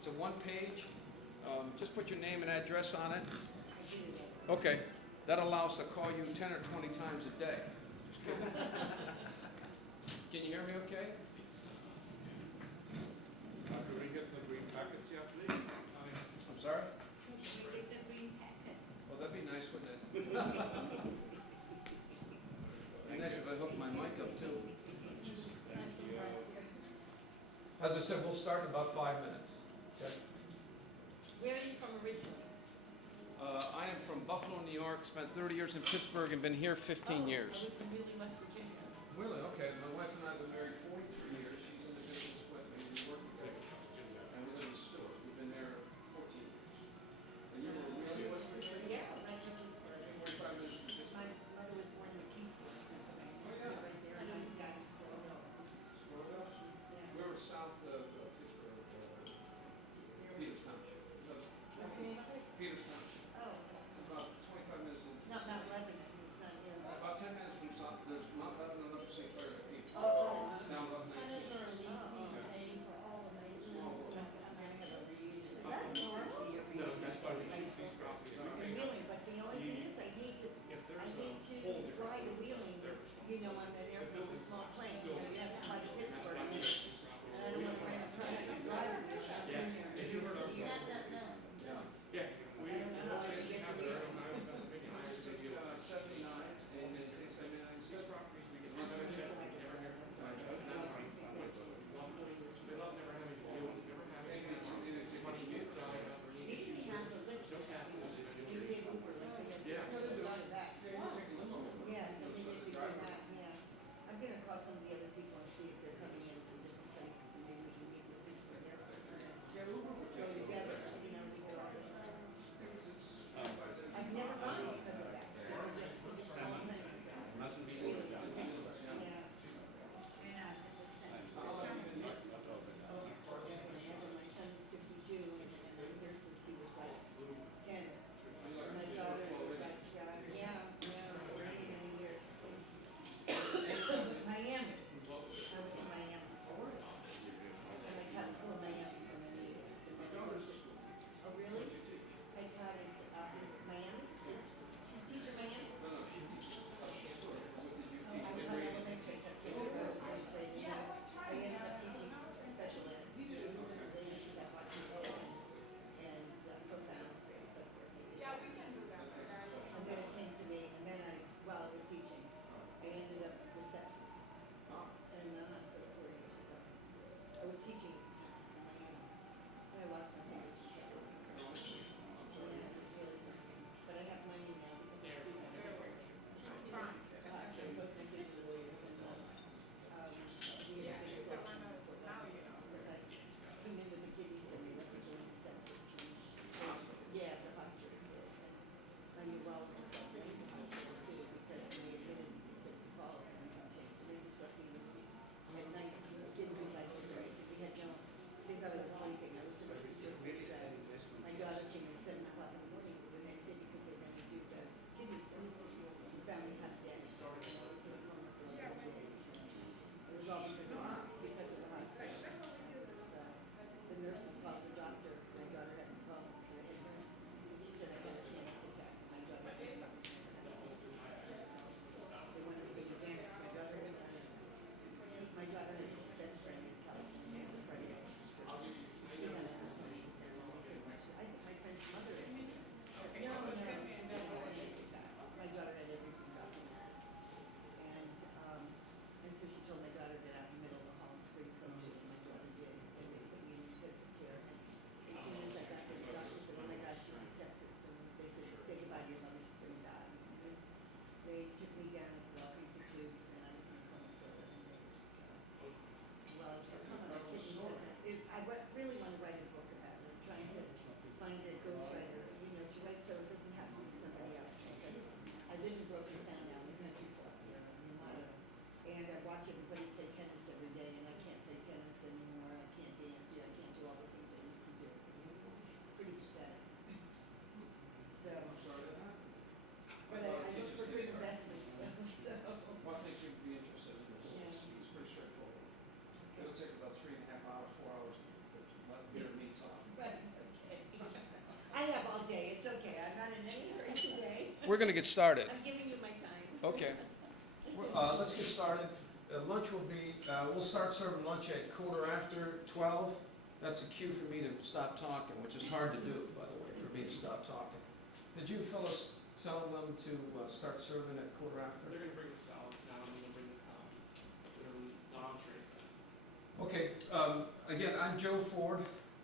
It's a one page. Just put your name and address on it. Okay. That allows us to call you 10 or 20 times a day. Just kidding. Can you hear me okay? Could we get some green packets here, please? I'm sorry? Well, that'd be nice, wouldn't it? It'd be nice if I hooked my mic up too. As I said, we'll start in about 5 minutes. Okay? Where are you from originally? I am from Buffalo, New York, spent 30 years in Pittsburgh and been here 15 I years. was from Wheeling, West Virginia. Really? Okay. My wife and I have been married 43 years. She's in the business with me. We work together. And we live in Stewart. We've been there 14 years. And you were really West Virginia? Yeah, right in Pittsburgh. 45 minutes from My Pittsburgh. mother was born in McKeesport, Pennsylvania. Oh, yeah. Right there. And my dad was from Florida? Yeah. We were south of Pittsburgh, Peters Township. What's the name of it? Peters Township. Oh, About 25 minutes in. it's not Mount Lebanon. It's not, you know. About 10 minutes from South. There's Mount Lebanon up to St. Clair to Peters. Oh, It's down about 19. Senator Lisi paid for all the maintenance. I'm gonna have a reunion. Is that normal? No, that's why we shoot these properties. In Wheeling, but the only thing is, I hate to fly to Wheeling, you know, on that airport, it's a small plane, you know, you have to fly to Pittsburgh. And I don't want to rent a truck and drive it, because I've been there. If you heard of Is that done now? Yeah, we, the whole state have their own Ohio, Pennsylvania, I actually do. 79 and it takes 79 These properties, we get one check, we never hear from them. That's fine. They love never having to do, never having money you drive up or They even have the lift, Don't have to do they Uber, Yeah. a lot of that. Yes, I think they'd be doing that, yeah. I'm gonna call some of the other people and see if they're coming in from different places, and maybe we can meet with Pittsburgh Airport. Yeah, Uber would Go together, you know, we go. I've never gone because of that. Mustn't be. Really, yeah. Whenever my son was 52, and I've been here since he was like 10. And my daughter was like, yeah, 16 years. Miami. I was in Miami. And I taught school in Miami for many years. And then I moved to, oh really? I taught at Miami. She's teacher Miami? I taught elementary, I taught kindergarten, first grade, and then I ended up teaching special ed. They got autism and profound and so forth. Yeah, we can do that. And then it came to me, and then while I was teaching, I ended up with sepsis in the hospital 4 years ago. I was teaching at the time in Miami, and I lost my favorite stroke. Yeah, it was really something. But I have money now because I student. I both my kids are lawyers, and we have been so Now you know. because I came in with a kidney stone, they went into sepsis. Yeah, the hospital did. And my neurologist got me in the hospital too, because they admitted me to call and something. They just let me, I had night, didn't do like this, right? We had no, they thought I was sleeping. I was supposed to do this. My daughter came at 7 o'clock in the morning the next day because they had to do the kidney stone. She found me half dead. I was in a coma for 4 days. It was all because of the hospital. So, the nurses called the doctor. My daughter had a coma, the head nurse. And she said I had a panic attack. My daughter said they wanted to give me Xanax. My daughter has a best friend in California. She's a friend. She we're gonna get started. I'm giving you my time. Okay. Let's get started. Lunch will be, we'll start serving lunch at 12:15. That's a cue for me to stop talking, which is hard to do, by the way, for me to stop talking. Did you fellas tell them to start serving at 12:15? They're gonna bring the salads now, and they'll bring the entrees then. Okay, again, I'm Joe Ford.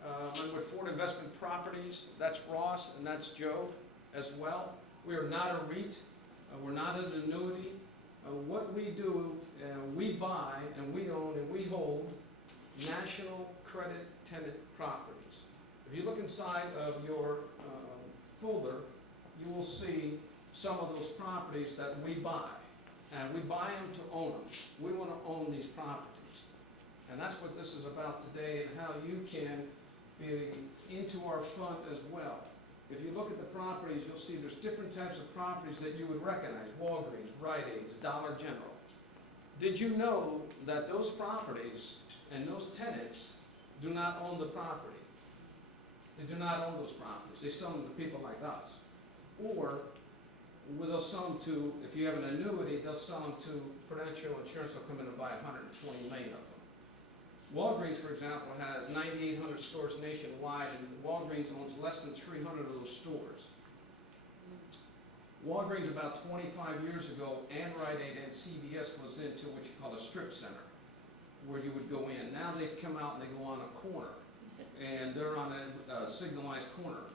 I'm with Ford Investment Properties. That's Ross and that's Joe as well. We are not a REIT. We're not an annuity. What we do, we buy and we own and we hold national credit tenant properties. If you look inside of your folder, you will see some of those properties that we buy. And we buy them to own them. We want to own these properties. And that's what this is about today, and how you can be into our fund as well. If you look at the properties, you'll see there's different types of properties that you would recognize: Walgreens, Rite Aids, Dollar General. Did you know that those properties and those tenants do not own the property? They do not own those properties. They sell them to people like us. Or they'll sell them to, if you have an annuity, they'll sell them to Prudential Insurance. Will come in and buy 120 million of them. Walgreens, for example, has 9,800 stores nationwide, and Walgreens owns less than 300 of those stores. Walgreens, about 25 years ago, and Rite Aid and CVS was into what you call a strip center, where you would go in. Now they've come out and they go on a corner, and they're on a signalized corner.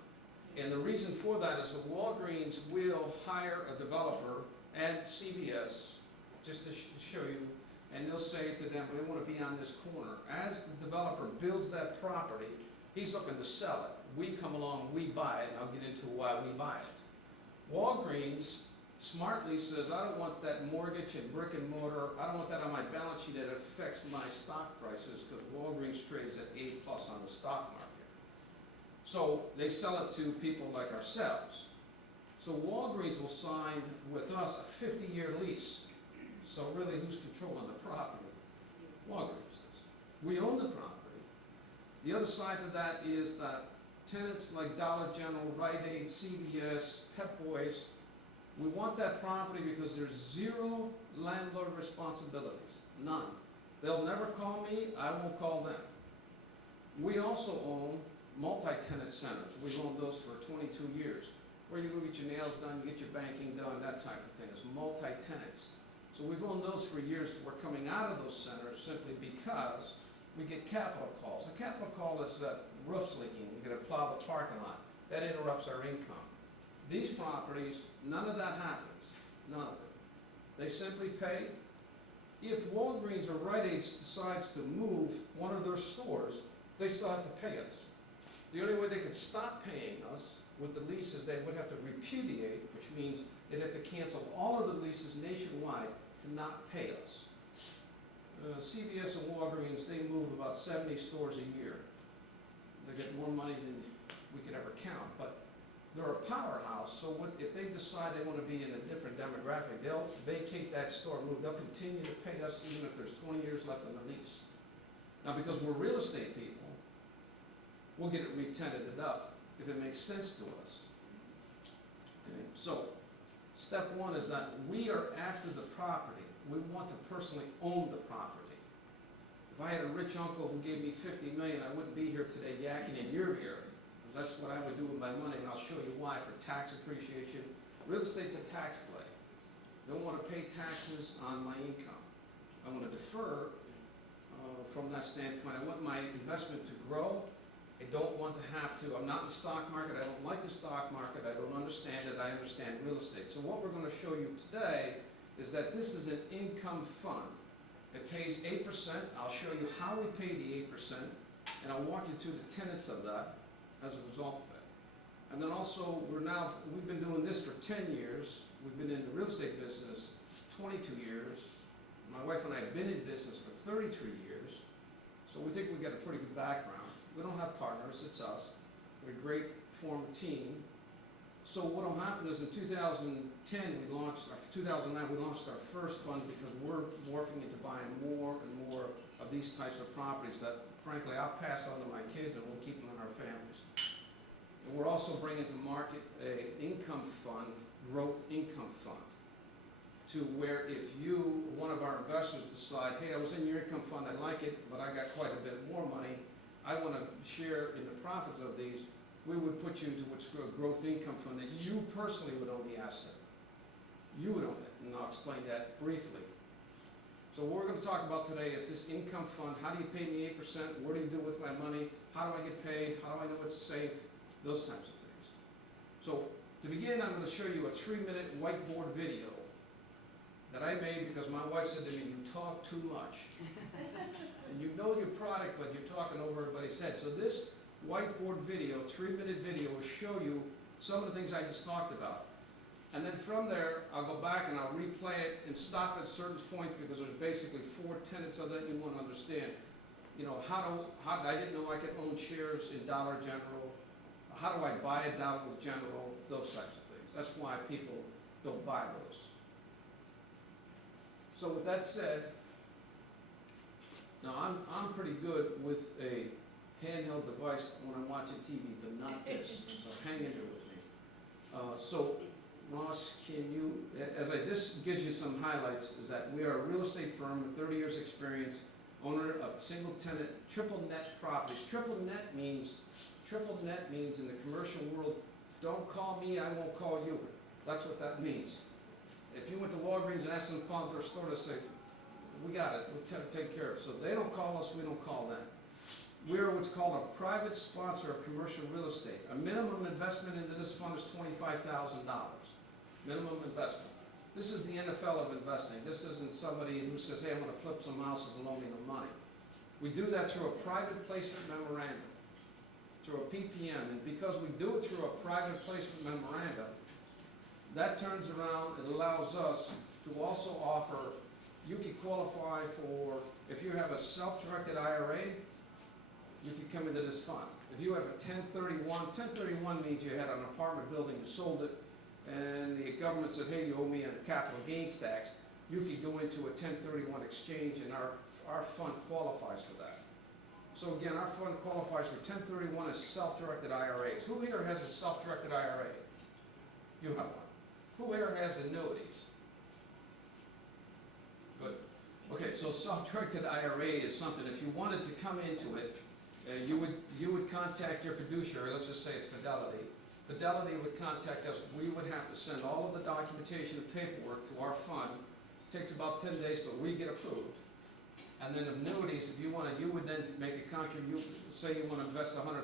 And the reason for that is that Walgreens will hire a developer and CVS, just to show you, and they'll say to them, we want to be on this corner. As the developer builds that property, he's looking to sell it. We come along, we buy it, and I'll get into why we buy it. Walgreens smartly says, I don't want that mortgage and brick and mortar, I don't want that on my balance sheet that affects my stock prices, because Walgreens trades at A+ on the stock market. So they sell it to people like ourselves. So Walgreens will sign with us a 50-year lease. So really, who's controlling the property? Walgreens does. We own the property. The other side to that is that tenants like Dollar General, Rite Aid, CVS, Pep Boys, we want that property because there's zero landlord responsibilities, none. They'll never call me, I won't call them. We also own multi-tenant centers. We've owned those for 22 years, where you go get your nails done, you get your banking done, that type of thing. It's multi-tenants. So we've owned those for years. We're coming out of those centers simply because we get capital calls. A capital call is that roof's leaking, we gotta plow the parking lot. That interrupts our income. These properties, none of that happens, none of it. They simply pay. If Walgreens or Rite Aid decides to move one of their stores, they still have to pay us. The only way they could stop paying us with the leases, they would have to repudiate, which means they'd have to cancel all of the leases nationwide to not pay us. CVS and Walgreens, they move about 70 stores a year. They get more money than we could ever count, but they're a powerhouse, so if they decide they want to be in a different demographic, they'll vacate that store and move. They'll continue to pay us even if there's 20 years left on the lease. Now, because we're real estate people, we'll get it re-tenanted up if it makes sense to us. Okay? So, step one is that we are after the property. We want to personally own the property. If I had a rich uncle who gave me $50 million, I wouldn't be here today yakking in your ear. That's what I would do with my money, and I'll show you why. For tax appreciation, real estate's a tax play. Don't want to pay taxes on my income. I want to defer from that standpoint. I want my investment to grow. I don't want to have to. I'm not in the stock market. I don't like the stock market. I don't understand it. I understand real estate. So what we're going to show you today is that this is an income fund. It pays 8%. I'll show you how we pay the 8%, and I'll walk you through the tenets of that as a result of it. And then also, we've been doing this for 10 years. We've been in the real estate business 22 years. My wife and I have been in business for 33 years. So we think we've got a pretty good background. We don't have partners, it's us. We're a great formed team. So what will happen is in 2009, we launched our first fund because we're morphing into buying more and more of these types of properties that, frankly, I'll pass on to my kids and we'll keep them in our families. And we're also bringing to market an income fund growth income fund, to where if you, one of our investors decide, hey, I was in your income fund, I like it, but I got quite a bit more money, I want to share in the profits of these, we would put you into what's called a growth income fund that you personally would own the asset. You would own it, and I'll explain that briefly. So what we're going to talk about today is this income fund. How do you pay me 8%? What do you do with my money? How do I get paid? How do I know it's safe? Those types of things. So to begin, I'm going to show you a 3-minute whiteboard video that I made because my wife said to me, you talk too much. And you know your product, but you're talking over everybody's head. So this whiteboard video, 3-minute video, will show you some of the things I just talked about. And then from there, I'll go back and I'll replay it and stop at certain points because there's basically 4 tenets of that you want to understand. You know, how I didn't know I could own shares in Dollar General. How do I buy a dollar with General? Those types of things. That's why people don't buy those. So with that said, now I'm pretty good with a handheld device when I'm watching TV, but not this. So hang in there with me. So Ross, can you, this gives you some highlights, is that we are a real estate firm with 30 years experience, owner of single tenant, triple net properties. Triple net means in the commercial world, don't call me, I won't call you. That's what that means. If you went to Walgreens and asked them to call their store to say, we got it, we'll take care of it. So they don't call us, we don't call them. We're what's called a private sponsor of commercial real estate. A minimum investment into this fund is $25,000. Minimum investment. This is the NFL of investing. This isn't somebody who says, hey, I'm going to flip some houses and loan me the money. We do that through a private placement memorandum, through a PPM. And because we do it through a private placement memorandum, that turns around and allows us to also offer, you can qualify for, if you have a self-directed IRA, you can come into this fund. If you have a 1031 means you had an apartment building, you sold it, and the government said, hey, you owe me a capital gains tax, you could go into a 1031 exchange, and our fund qualifies for that. So again, our fund qualifies for 1031 as self-directed IRAs. Who here has a self-directed IRA? You have one. Who here has annuities? Good. Okay, so self-directed IRA is something, if you wanted to come into it, you would contact your fiduciary, let's just say it's Fidelity. Fidelity would contact us. We would have to send all of the documentation and paperwork to our fund. It takes about 10 days, but we get approved. And then annuities, if you wanted, you would then make a contribution. Say you want to invest $100,000,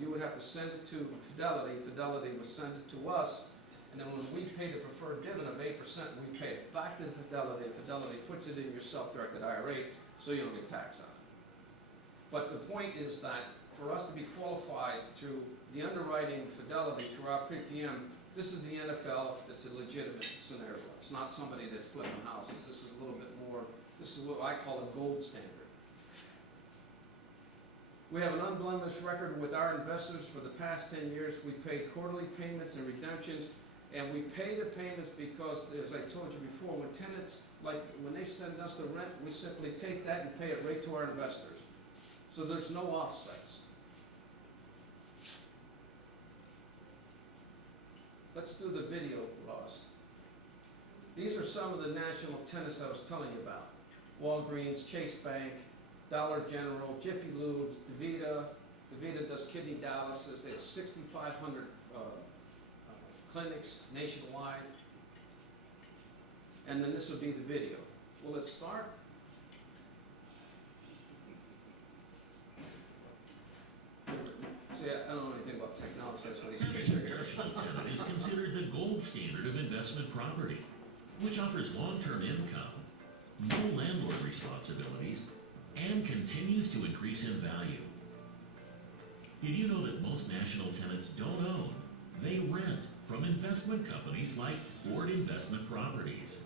you would have to send it to Fidelity. Fidelity would send it to us, and then when we pay the preferred dividend of 8%, we pay it back to Fidelity. Fidelity puts it in your self-directed IRA, so you don't get taxed on it. But the point is that for us to be qualified through the underwriting Fidelity, through our PPM, this is the NFL. It's a legitimate scenario. It's not somebody that's flipping houses. This is a little bit more, this is what I call a gold standard. We have an unblemished record with our investors for the past 10 years. We paid quarterly payments and redemptions, and we pay the payments because, as I told you before, when tenants, like when they send us the rent, we simply take that and pay it right to our investors. So there's no offsets. Let's do the video, Ross. These are some of the national tenants I was telling you about. Walgreens, Chase Bank, Dollar General, Jiffy Lubes, DaVita. DaVita does kidney dialysis. They have 6,500 clinics nationwide. And then this will be the video. Will it start? See, I don't know anything about technology, that's what he's saying here. National tenant is considered the gold standard of investment property, which offers long-term income, no landlord responsibilities, and continues to increase in value. Did you know that most national tenants don't own? They rent from investment companies like Ford Investment Properties.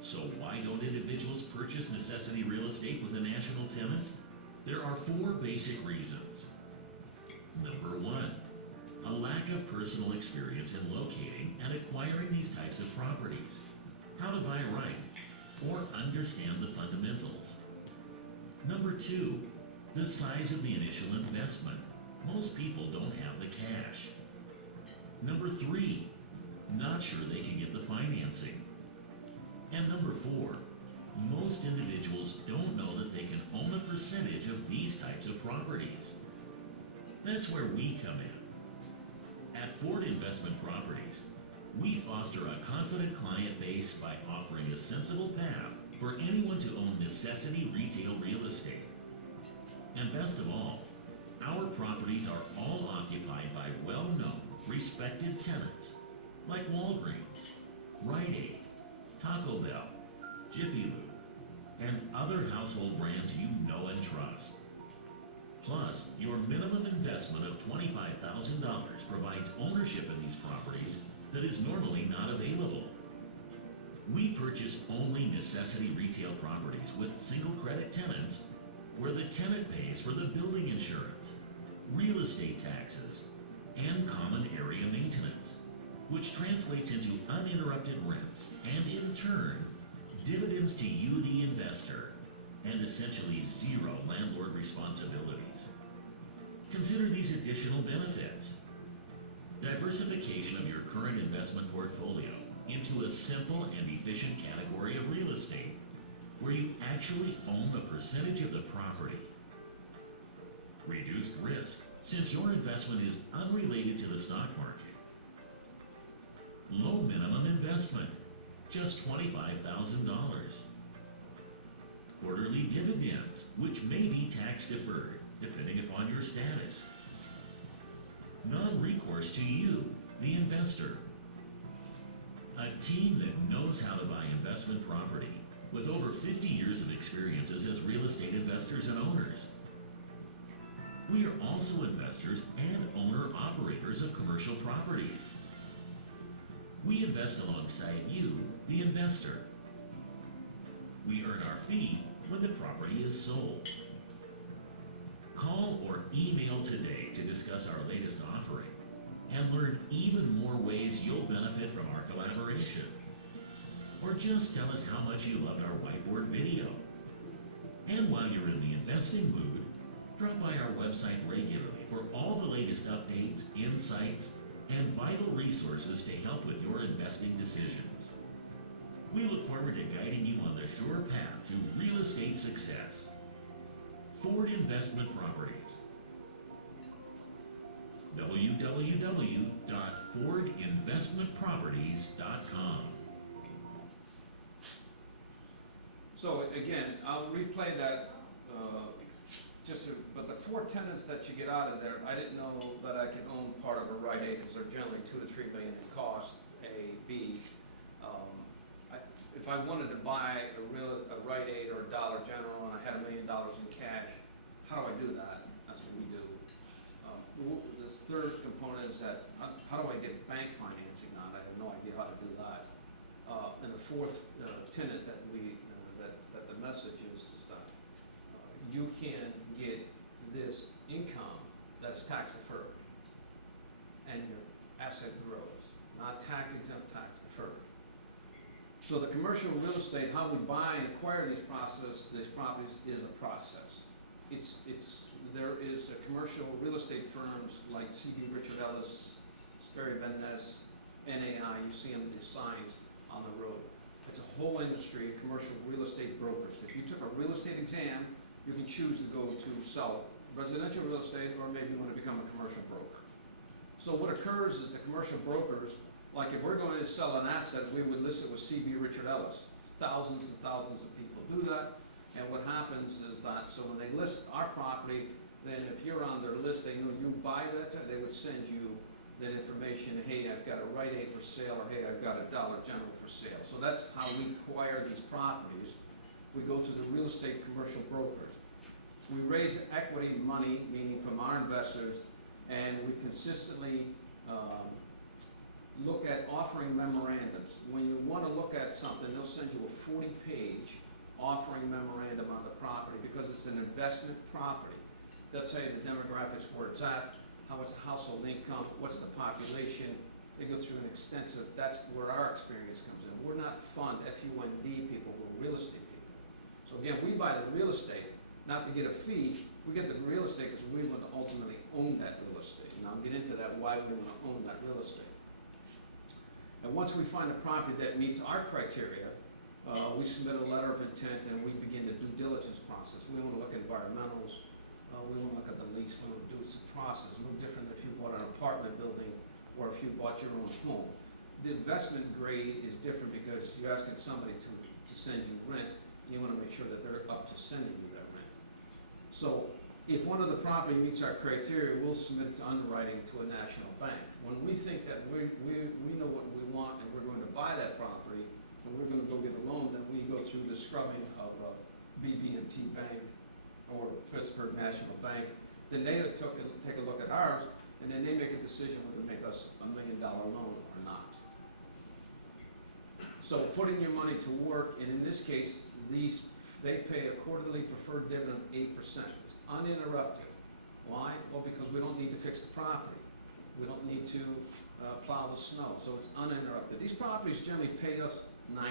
So why don't individuals purchase necessity real estate with a national tenant? There are 4 basic reasons. Number 1, a lack of personal experience in locating and acquiring these types of properties, how to buy right, or understand the fundamentals. Number 2, the size of the initial investment. Most people don't have the cash. Number 3, not sure they can get the financing. And number 4, most individuals don't know that they can own a percentage of these types of properties. That's where we come in. At Ford Investment Properties, we foster a confident client base by offering a sensible path for anyone to own necessity retail real estate. And best of all, our properties are all occupied by well-known, respected tenants like Walgreens, Rite Aid, Taco Bell, Jiffy Lube, and other household brands you know and trust. Plus, your minimum investment of $25,000 provides ownership in these properties that is normally not available. We purchase only necessity retail properties with single credit tenants where the tenant pays for the building insurance, real estate taxes, and common area maintenance, which translates into uninterrupted rents and in turn, dividends to you, the investor, and essentially zero landlord responsibilities. Consider these additional benefits. Diversification of your current investment portfolio into a simple and efficient category of real estate where you actually own a percentage of the property. Reduced risk, since your investment is unrelated to the stock market. Low minimum investment, just $25,000. Quarterly dividends, which may be tax deferred, depending upon your status. Non-recourse to you, the investor. A team that knows how to buy investment property with over 50 years of experiences as real estate investors and owners. We are also investors and owner-operators of commercial properties. We invest alongside you, the investor. We earn our fee when the property is sold. Call or email today to discuss our latest offering and learn even more ways you'll benefit from our collaboration. Or just tell us how much you loved our whiteboard video. And while you're in the investing mood, drop by our website regularly for all the latest updates, insights, and vital resources to help with your investing decisions. We look forward to guiding you on the sure path to real estate success. Ford Investment Properties. www.fordinvestmentproperties.com. So again, I'll replay that, but the 4 tenants that you get out of there, I didn't know that I could own part of a Rite Aid because they're generally $2 to $3 million in cost, A, B. If I wanted to buy a Rite Aid or a Dollar General and I had $1 million in cash, how do I do that? That's what we do. This third component is that, how do I get bank financing on it? I have no idea how to do that. And the fourth tenet that that the message is that you can get this income that's tax deferred, and your asset grows, not tax exempt, tax deferred. So the commercial real estate, how we buy and acquire these properties is a process. There is a commercial real estate firms like C.B. Richard Ellis, Sperry Beness, NAI, you see them, the signs on the road. It's a whole industry, commercial real estate brokers. If you took a real estate exam, you can choose to go to sell residential real estate or maybe you want to become a commercial broker. So what occurs is the commercial brokers, like if we're going to sell an asset, we would list it with C.B. Richard Ellis. Thousands and thousands of people do that. And what happens is that, so when they list our property, then if you're on their list, they know you buy that, they would send you that information, hey, I've got a Rite Aid for sale, or hey, I've got a Dollar General for sale. So that's how we acquire these properties. We go through the real estate commercial brokers. We raise equity money, meaning from our investors, and we consistently look at offering memorandums. When you want to look at something, they'll send you a 40-page offering memorandum on the property because it's an investment property. They'll tell you the demographics, where it's at, how much the household income, what's the population. They go through an extensive, that's where our experience comes in. We're not fund, F-U-N-D people, we're real estate people. So again, we buy the real estate, not to get a fee, we get the real estate because we want to ultimately own that real estate. And I'll get into that, why we want to own that real estate. And once we find a property that meets our criteria, we submit a letter of intent and we begin the due diligence process. We want to look at environmentals, we want to look at the lease, we want to do it's a process, no different if you bought an apartment building or if you bought your own home. The investment grade is different because you're asking somebody to send you rent. You want to make sure that they're up to sending you that rent. So if one of the property meets our criteria, we'll submit it to underwriting to a national bank. When we think that we know what we want and we're going to buy that property, and we're going to go get a loan, then we go through the scrubbing of BB&T Bank or Pittsburgh National Bank. Then they take a look at ours, and then they make a decision whether to make us $1 million loan or not. So putting your money to work, and in this case, they pay a quarterly preferred dividend of 8%. It's uninterrupted. Why? Well, because we don't need to fix the property. We don't need to plow the snow, so it's uninterrupted. These properties generally pay us 9%.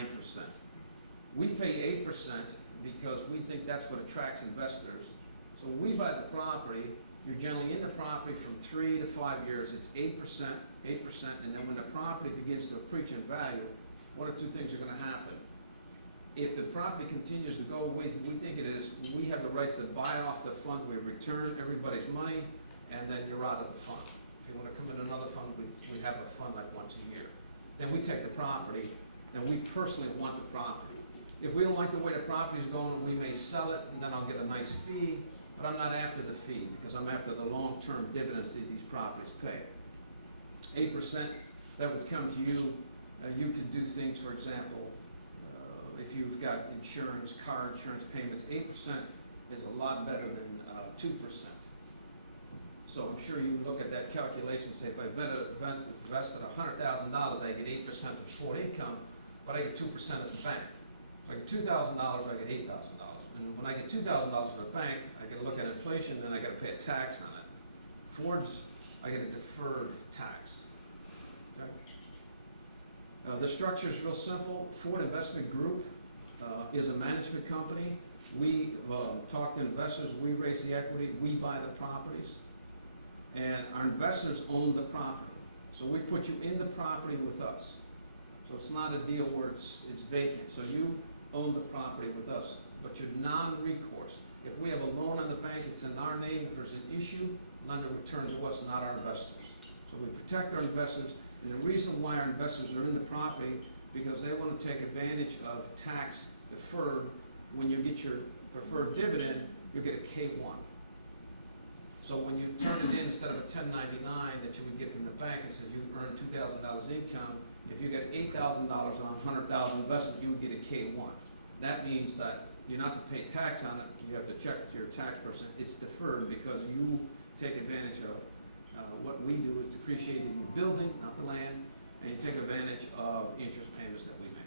We pay 8% because we think that's what attracts investors. So when we buy the property, you're generally in the property from 3 to 5 years. It's 8%, and then when the property begins to appreciate in value, one or two things are going to happen. If the property continues to go away, we think it is, we have the rights to buy off the fund, we return everybody's money, and then you're out of the fund. If you want to come in another fund, we have a fund like once a year. Then we take the property, and we personally want the property. If we don't like the way the property is going, we may sell it, and then I'll get a nice fee, but I'm not after the fee, because I'm after the long-term dividends that these properties pay. 8%, that would come to you. You can do things, for example, if you've got insurance, car insurance payments, 8% is a lot better than 2%. So I'm sure you look at that calculation and say, if I invested $100,000, I get 8% of full income, but I get 2% at the bank. If I get $2,000, I get $8,000. And when I get $2,000 from the bank, I got to look at inflation, and then I got to pay a tax on it. Ford's, I get a deferred tax. Okay? The structure is real simple. Ford Investment Group is a management company. We talk to investors, we raise the equity, we buy the properties, and our investors own the property. So we put you in the property with us. So it's not a deal where it's vacant. So you own the property with us, but you're non-recourse. If we have a loan on the bank, it's in our name. If there's an issue, lender returns to us, not our investors. So we protect our investors. And the reason why our investors are in the property, because they want to take advantage of tax deferred. When you get your preferred dividend, you get a K1. So when you turn it in, instead of a 1099 that you would get from the bank, it says you earn $2,000 income. If you get $8,000 on 100,000 investment, you would get a K1. That means that you're not to pay tax on it. You have to check with your tax person. It's deferred because you take advantage of what we do is depreciating the building, not the land, and you take advantage of interest payments that we make.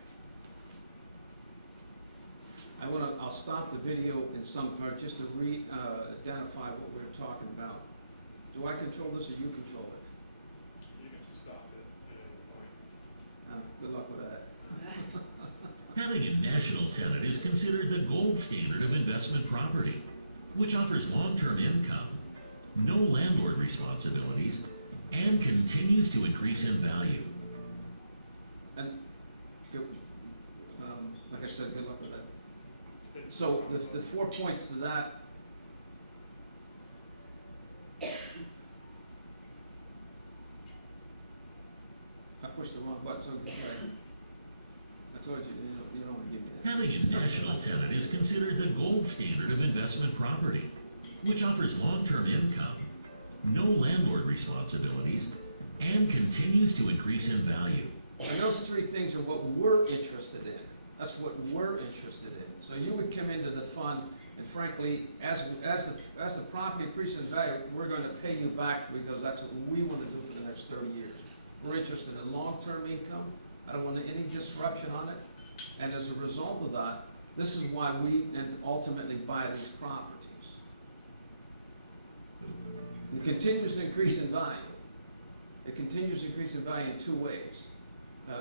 I'll stop the video in some part just to identify what we're talking about. Do I control this or you control it? You can just stop it at any point. Good luck with that. Having a national tenant is considered the gold standard of investment property, which offers long-term income, no landlord responsibilities, and continues to increase in value. And like I said, good luck with that. So the 4 points to that. I pushed the wrong button, so I told you, you don't want to give me that. Having a national tenant is considered the gold standard of investment property, which offers long-term income, no landlord responsibilities, and continues to increase in value. And those three things are what we're interested in. That's what we're interested in. So you would come into the fund, and frankly, as the property increases in value, we're going to pay you back because that's what we want to do for the next 30 years. We're interested in long-term income. I don't want any disruption on it. And as a result of that, this is why we ultimately buy these properties. It continues to increase in value. It continues to increase in value in two ways.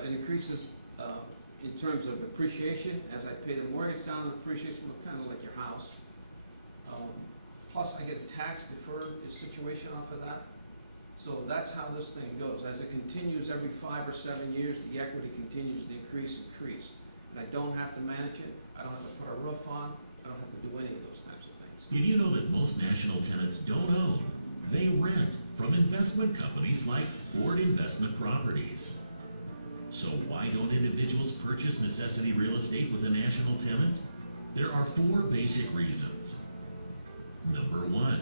It increases in terms of appreciation. As I pay the mortgage down, the appreciation will kind of like your house. Plus, I get a tax deferred situation off of that. So So that's how this thing goes. As it continues every 5 or 7 years, the equity continues to increase. And I don't have to manage it, I don't have to put a roof on, I don't have to do any of those types of things. Did you know that most national tenants don't own? They rent from investment companies like Ford Investment Properties. So why don't individuals purchase necessity real estate with a national tenant? There are 4 basic reasons. Number 1,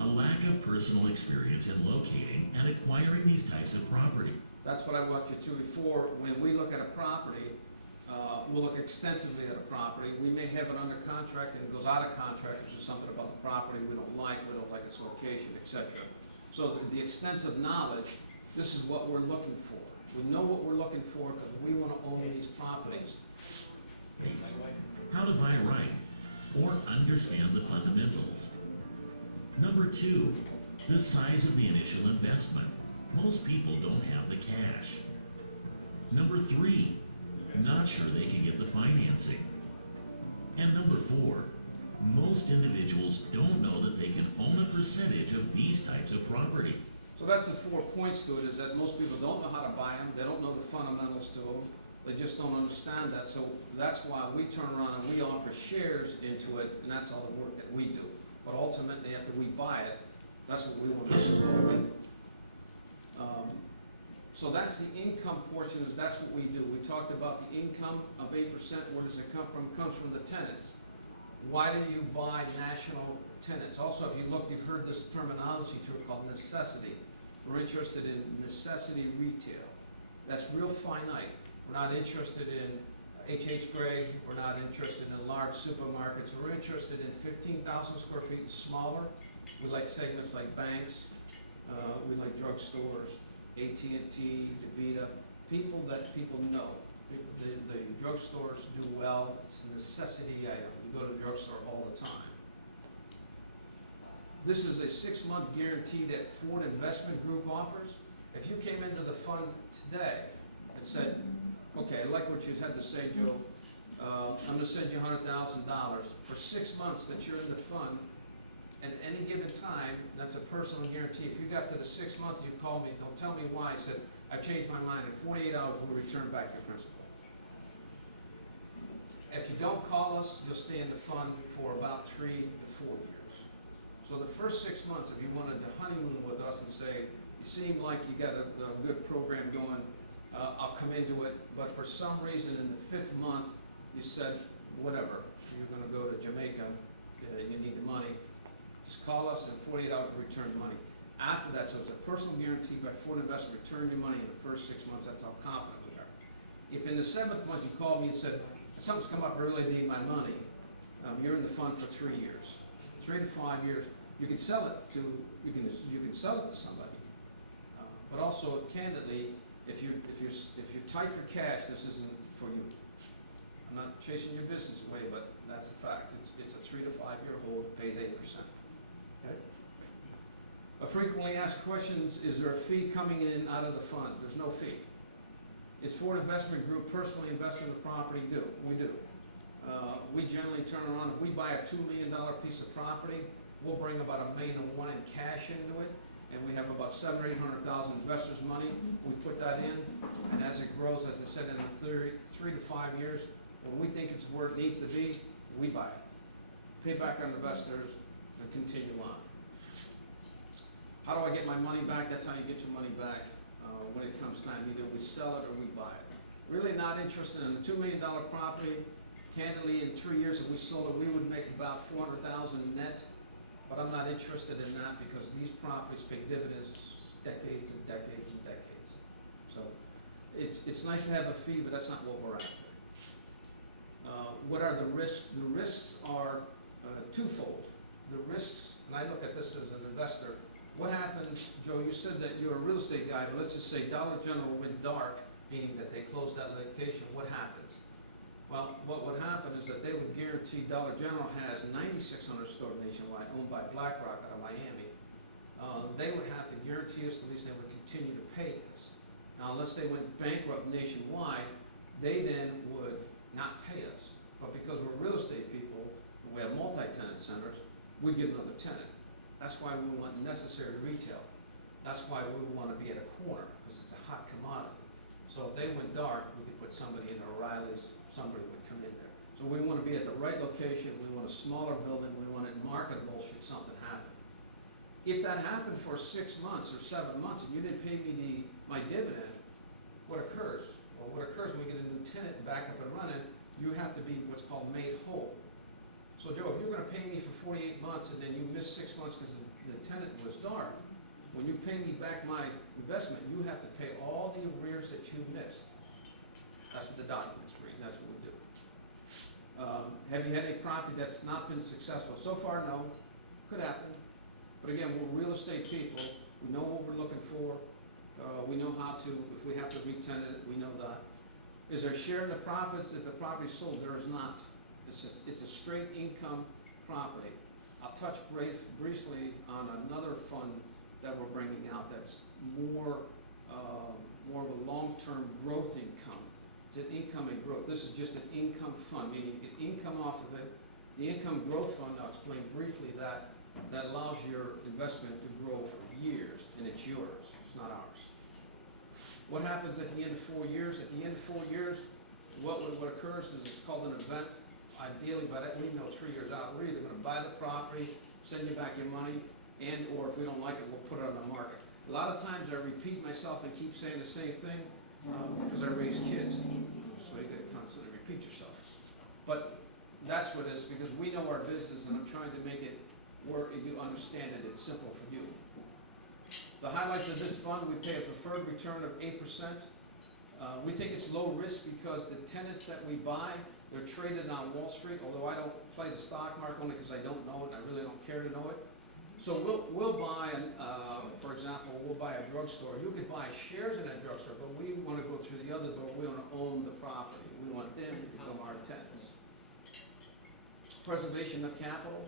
a lack of personal experience in locating and acquiring these types of property. That's what I walked you through before. When we look at a property, we'll look extensively at a property. We may have it under contract and it goes out of contract, if there's something about the property we don't like its location, etc. So the extensive knowledge, this is what we're looking for. We know what we're looking for because we want to own these properties. 8, how to buy right or understand the fundamentals. Number 2, the size of the initial investment. Most people don't have the cash. Number 3, not sure they can get the financing. And number 4, most individuals don't know that they can own a percentage of these types of property. So that's the 4 points to it, is that most people don't know how to buy them, they don't know the fundamentals to them, they just don't understand that. So that's why we turn around and we offer shares into it, and that's all the work that we do. But ultimately, after we buy it, that's what we want to do. So that's the income portion, that's what we do. We talked about the income of 8%, where does it come from? It comes from the tenants. Why do you buy national tenants? Also, if you look, you've heard this terminology through called necessity. We're interested in necessity retail. That's real finite. We're not interested in H.H. Gregg, we're not interested in large supermarkets. We're interested in 15,000 square feet and smaller. We like segments like banks, we like drugstores, AT&T, DaVita, people that people know. The drugstores do well, it's a necessity item. You go to the drugstore all the time. This is a 6-month guarantee that Ford Investment Group offers. If you came into the fund today and said, okay, I like what you had to say, Joe, I'm gonna send you $100,000 for 6 months that you're in the fund. At any given time, that's a personal guarantee. If you got to the 6th month, you call me, don't tell me why. I said, I've changed my mind. In 48 hours, we'll return back your principal. If you don't call us, you'll stay in the fund for about 3 to 4 years. So the first 6 months, if you wanted to honeymoon with us and say, you seem like you got a good program going, I'll come into it. But for some reason, in the 5th month, you said, whatever, you're gonna go to Jamaica, you need the money. Just call us in 48 hours to return the money. After that, so it's a personal guarantee by Ford Investment, return your money in the first 6 months. That's how confident we are. If in the 7th month you called me and said, something's come up, I really need my money, you're in the fund for 3 years. 3 to 5 years, you can sell it to, you can sell it to somebody. But also, candidly, if you're tight for cash, this isn't for you. I'm not chasing your business away, but that's the fact. It's a 3 to 5 year hold, pays 8%. Okay? A frequently asked questions, is there a fee coming in out of the fund? There's no fee. Is Ford Investment Group personally invest in the property? We do. We generally turn around, if we buy a $2 million piece of property, we'll bring about $1.1 million in cash into it, and we have about $700,000 or $800,000 investors' money. We put that in, and as it grows, as I said, in 3 to 5 years, when we think it's where it needs to be, we buy it. Pay back our investors and continue on. How do I get my money back? That's how you get your money back when it comes time. Either we sell it or we buy it. Really not interested in the $2 million property. Candidly, in 3 years, if we sold it, we would make about $400,000 net. But I'm not interested in that because these properties pay dividends decades and decades and decades. So it's nice to have a fee, but that's not what we're after. What are the risks? The risks are twofold. The risks, and I look at this as an investor. What happens, Joe, you said that you're a real estate guy, but let's just say Dollar General went dark, meaning that they closed that location. What happens? Well, what would happen is that they would guarantee Dollar General has 9,600 stores nationwide, owned by BlackRock out of Miami. They would have to guarantee us, at least they would continue to pay us. Now, unless they went bankrupt nationwide, they then would not pay us. But because we're real estate people, we have multi-tenant centers, we get another tenant. That's why we want necessary retail. That's why we wanna be at a corner, because it's a hot commodity. So if they went dark, we could put somebody in O'Reilly's, somebody would come in there. So we wanna be at the right location, we want a smaller building, we want it marketable should something happen. If that happened for 6 months or 7 months and you didn't pay me my dividend, what occurs? Well, what occurs when we get a new tenant back up and running, you have to be what's called made whole. So Joe, if you're gonna pay me for 48 months and then you miss 6 months because the tenant was dark, when you pay me back my investment, you have to pay all the arrears that you missed. That's what the documents read, that's what we do. Have you had any property that's not been successful? So far, no. Could happen. But again, we're real estate people, we know what we're looking for, we know how to, if we have to re-tenant it, we know that. Is there share in the profits if the property's sold? There is not. It's a straight income property. I'll touch briefly on another fund that we're bringing out that's more of a long-term growth income. It's an income and growth. This is just an income fund, meaning you get income off of it. The income growth fund, I'll explain briefly that allows your investment to grow for years, and it's yours, it's not ours. What happens at the end of 4 years? At the end of 4 years, what occurs is it's called an event. Ideally, by that, we know 3 years out, we're either gonna buy the property, send you back your money, or if we don't like it, we'll put it on the market. A lot of times I repeat myself and keep saying the same thing, because I raise kids, so you gotta constantly repeat yourself. But that's what it is, because we know our business, and I'm trying to make it where you understand it, it's simple for you. The highlights of this fund, we pay a preferred return of 8%. We think it's low risk because the tenants that we buy, they're traded on Wall Street, although I don't play the stock market only because I don't know it, and I really don't care to know it. So we'll buy, for example, we'll buy a drugstore. You could buy shares in that drugstore, but we want to go through the other door. We want to own the property. We want them to become our tenants. Preservation of capital.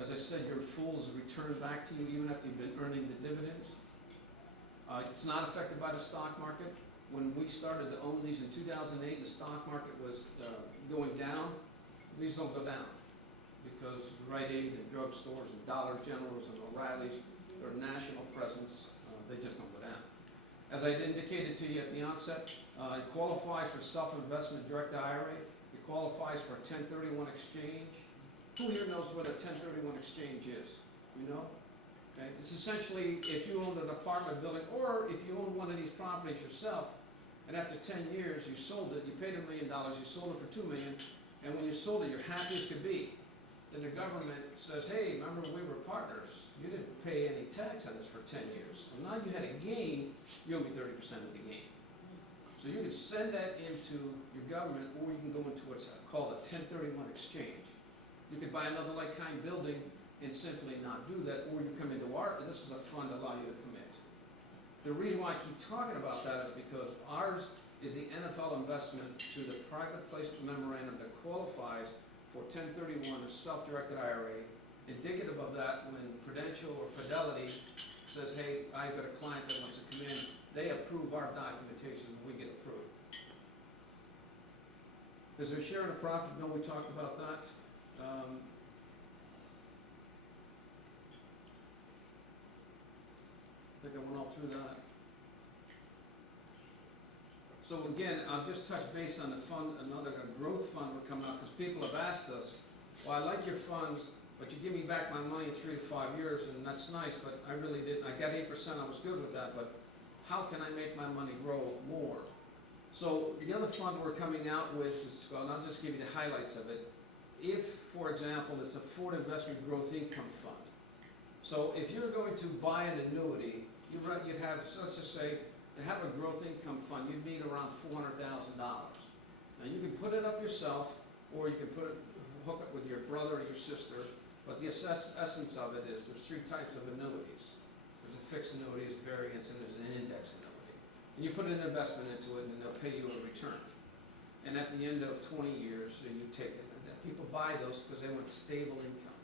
As I said, your full is returned back to you even after you've been earning the dividends. It's not affected by the stock market. When we started to own these in 2008, the stock market was going down. These don't go down, because Rite Aid and drugstores and Dollar Generals and O'Reilly's, they're national presence, they just don't go down. As I indicated to you at the onset, it qualifies for self-investment direct IRA, it qualifies for a 1031 exchange. Who here knows what a 1031 exchange is? You know? Okay. It's essentially if you own an apartment building, or if you own one of these properties yourself, and after 10 years you sold it, you paid $1 million, you sold it for $2 million, and when you sold it, you're happy as could be. Then the government says, hey, remember we were partners. You didn't pay any tax on this for 10 years. So now you had a gain, you owe me 30% of the gain. So you can send that into your government, or you can go into what's called a 1031 exchange. You could buy another like-kind building and simply not do that, or you come into our, this is a fund that allows you to commit. The reason why I keep talking about that is because ours is the NFL investment through the private placement memorandum that qualifies for 1031, a self-directed IRA. Indicative of that, when Prudential or Fidelity says, hey, I've got a client that wants to come in, they approve our documentation and we get approved. Is there share in the profit? No, we talked about that. I think I went all through that. So again, I'll just touch base on the fund, another growth fund will come out, because people have asked us, well, I like your funds, but you give me back my money in 3 to 5 years, and that's nice, but I really didn't. I got 8%, I was good with that, but how can I make my money grow more? So the other fund we're coming out with is, well, and I'll just give you the highlights of it. If, for example, it's a Ford Investment Growth Income Fund. So if you're going to buy an annuity, you'd have, so let's just say, to have a growth income fund, you'd need around $400,000. Now you can put it up yourself, or you can hook it with your brother or your sister, but the essence of it is there's 3 types of annuities. There's a fixed annuity, there's variance, and there's an index annuity. And you put an investment into it, and they'll pay you a return. And at the end of 20 years, you take it. And people buy those because they want stable income.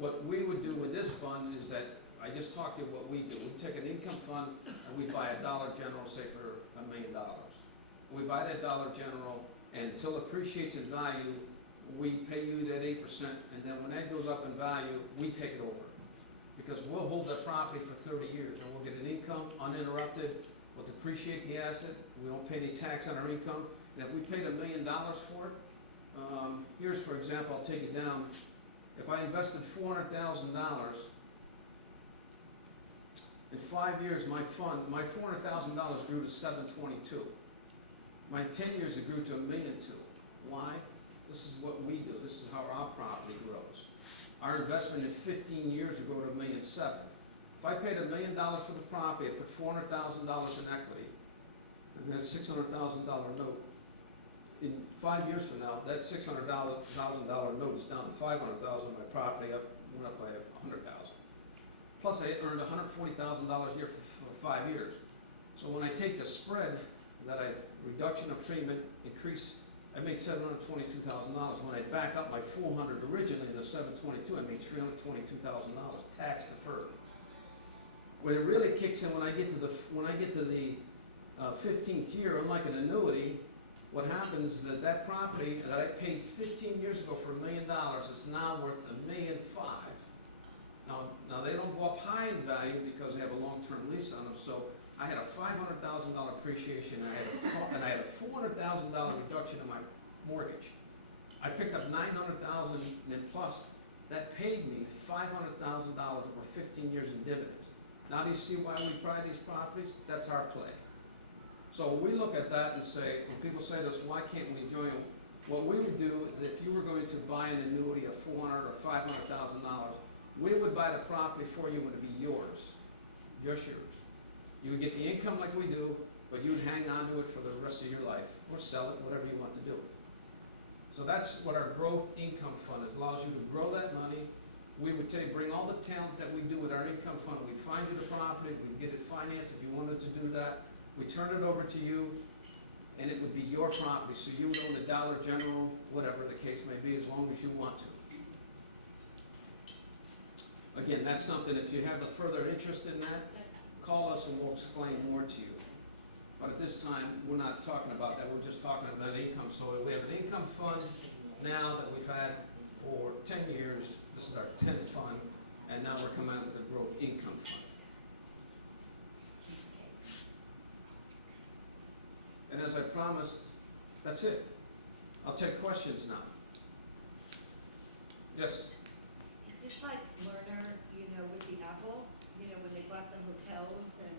What we would do with this fund is that, I just talked to you what we do. We take an income fund and we buy a Dollar General, say for $1 million. We buy that Dollar General, and until it appreciates in value, we pay you that 8%, and then when that goes up in value, we take it over. because we'll hold that property for 30 years, and we'll get an income uninterrupted, we'll depreciate the asset, we don't pay any tax on our income, and if we paid $1 million for it, here's, for example, I'll take it down, if I invested $400,000, in 5 years, my $400,000 grew to $722. My 10 years, it grew to $1.2 million. Why? This is what we do. This is how our property grows. Our investment in 15 years will go to $1.7 million. If I paid $1 million for the property, I put $400,000 in equity, and we had a $600,000 note. In 5 years from now, that $600,000 note is down to $500,000. My property went up by $100,000. Plus, I earned $140,000 a year for 5 years. So when I take the spread that reduction of premium increase, I made $722,000. When I back up my $400 originally to $722, I made $322,000 tax deferred. When it really kicks in, when I get to the 15th year, unlike an annuity, what happens is that property that I paid 15 years ago for $1 million is now worth $1.5 million. Now they don't go up high in value because they have a long-term lease on them. So I had a $500,000 appreciation, and I had a $400,000 reduction in my mortgage. I picked up $900,000 and plus that paid me $500,000 over 15 years in dividends. Now do you see why we buy these properties? That's our play. So we look at that and say, when people say to us, why can't we join them? What we would do is, if you were going to buy an annuity of $400,000 or $500,000, we would buy the property for you and it would be yours, just yours. You would get the income like we do, but you would hang on to it for the rest of your life, or sell it, whatever you want to do. So that's what our growth income fund is. It allows you to grow that money. We would bring all the talent that we do with our income fund. We'd find you the property, we'd get it financed if you wanted to do that. We turn it over to you, and it would be your property. So you would own the Dollar General, whatever the case may be, as long as you want to. Again, that's something, if you have a further interest in that, call us and we'll explain more to you. But at this time, we're not talking about that, we're just talking about income. So we have an income fund now that we've had for 10 years. This is our 10th fund, and now we're coming out with the growth income fund. And as I promised, that's it. I'll take questions now. Yes? Is this like Lerner, with the Apple, when they bought the hotels, and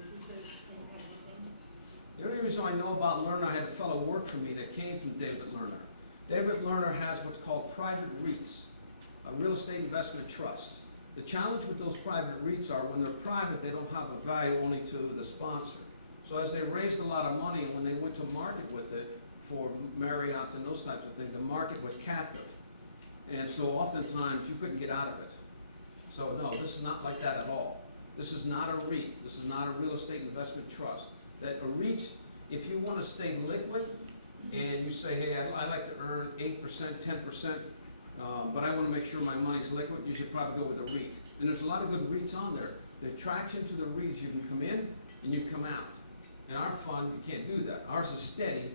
is this the same kind of thing? The only reason I know about Lerner, I had a fellow work for me that came from David Lerner. David Lerner has what's called private REITs, a real estate investment trust. The challenge with those private REITs are, when they're private, they don't have a value only to the sponsor. So as they raised a lot of money, when they went to market with it for Marriott's and those types of things, the market was captive. And so oftentimes you couldn't get out of it. So no, this is not like that at all. This is not a REIT. This is not a real estate investment trust. That a REIT, if you want to stay liquid and you say, hey, I like to earn 8%, 10%, but I want to make sure my money's liquid, you should probably go with a REIT. And there's a lot of good REITs on there. The attraction to the REITs, you can come in and you come out. In our fund, you can't do that. Ours is steady,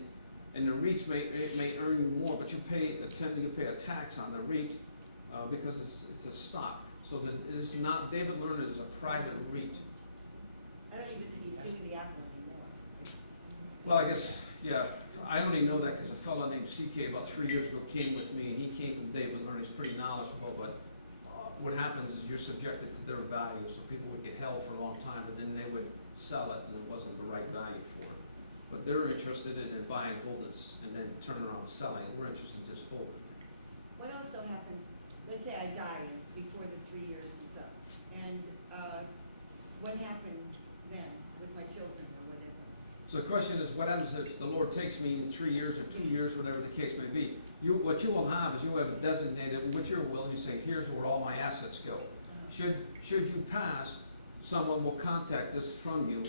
and the REITs may earn you more, but you pay a tax on the REIT because it's a stock. So that it's not, David Lerner is a private REIT. I don't even think he's doing the Apple anymore. Well, I guess, yeah, I only know that because a fellow named CK about 3 years ago came with me, and he came from David Lerner. He's pretty knowledgeable, but what happens is you're subjected to their value, so people would get held for a long time, but then they would sell it, and it wasn't the right value for it. But they're interested in buying holdings and then turning around and selling it. We're interested in just holding it. What also happens, let's say I die before the 3 years is up, and what happens then with my children or whatever? So the question is, what happens if the Lord takes me in 3 years or 2 years, whatever the case may be? What you will have is you have designated with your will, you say, here's where all my assets go. Should you pass, someone will contact us from you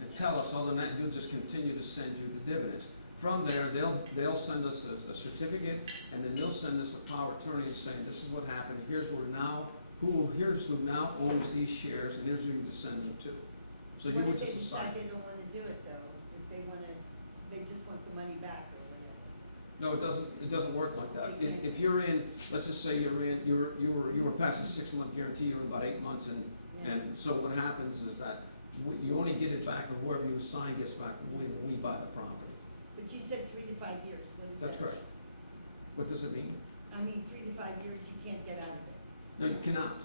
and tell us, other than that, you'll just continue to send you the dividends. From there, they'll send us a certificate, and then they'll send us a power of attorney saying, this is what happened, here's who now owns these shares, and here's who you can send them to. So you What would if they just decide decide. they don't want to do it though? If they just want the money back or whatever? No, it doesn't work like that. Okay. If you're in, let's just say you were past the 6-month guarantee, you're in about 8 months, and so what happens is that you only get it back, or whoever you assign gets back when we buy the property. But you said 3 to 5 years, what is that? That's correct. What does it mean? I mean, 3 to 5 years, you can't get out of it. No, you cannot.